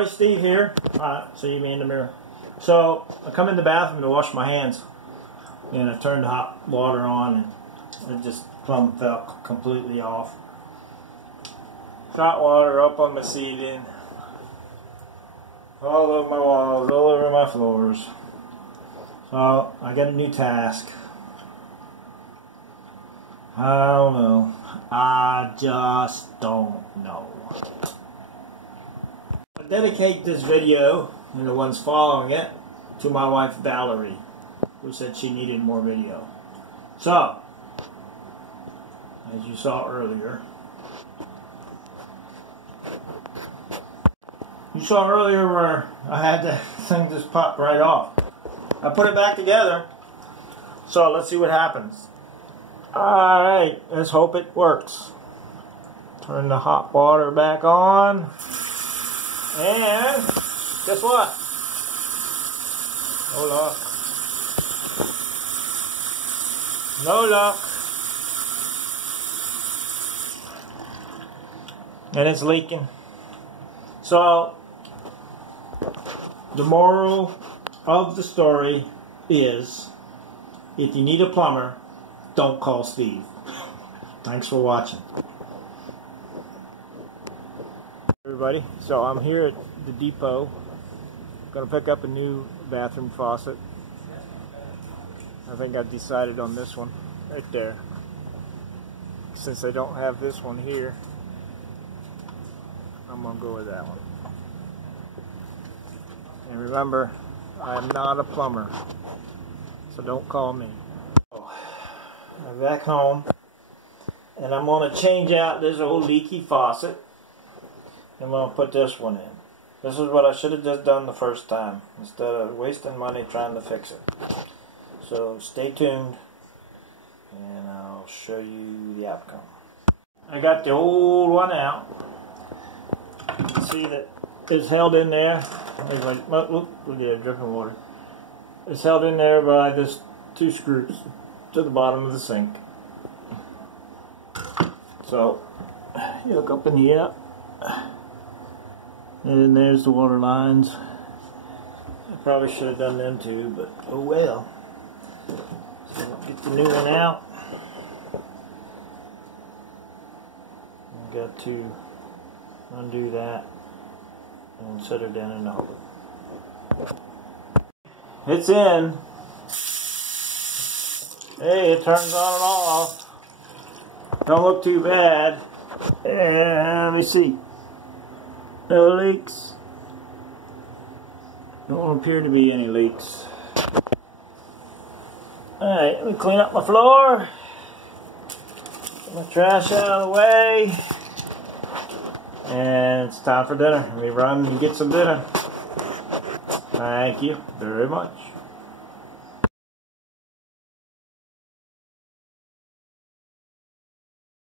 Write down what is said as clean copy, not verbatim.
everybody, Steve here. See me in the mirror. So I come in the bathroom to wash my hands, and I turned the hot water on, and it just plumb fell completely off. Hot water up on my ceiling, all over my walls, all over my floors. So I got a new task. I don't know. I just don't know. I dedicate this video and the ones following it to my wife Valerie, who said she needed more video. So, as you saw earlier, where I had the thing just pop right off. I put it back together, so let's see what happens. Alright, let's hope it works. Turn the hot water back on, and guess what? No luck. No luck. And it's leaking. So, the moral of the story is, if you need a plumber, don't call Steve. Thanks for watching. Everybody, so I'm here at the depot. Gonna pick up a new bathroom faucet. I think I decided on this one right there. Since they don't have this one here, I'm gonna go with that one. And remember, I am not a plumber, so don't call me. I'm back home, and I'm going to change out this old leaky faucet, and I'm going to put this one in. This is what I should have just done the first time, instead of wasting money trying to fix it. So stay tuned, and I'll show you the outcome. I got the old one out. You can see that it's held in there. It's like, look at dripping water. It's held in there by this 2 screws to the bottom of the sink. So you look up in here, and there's the water lines. I probably should have done them too, but oh well. So get the new one out. I've got to undo that and set it down in the hole. It's in. Hey, it turns on and off. Don't look too bad. And let me see. No leaks. Don't appear to be any leaks. Alright, let me clean up my floor. Get my trash out of the way. And it's time for dinner. Let me run and get some dinner. Thank you very much.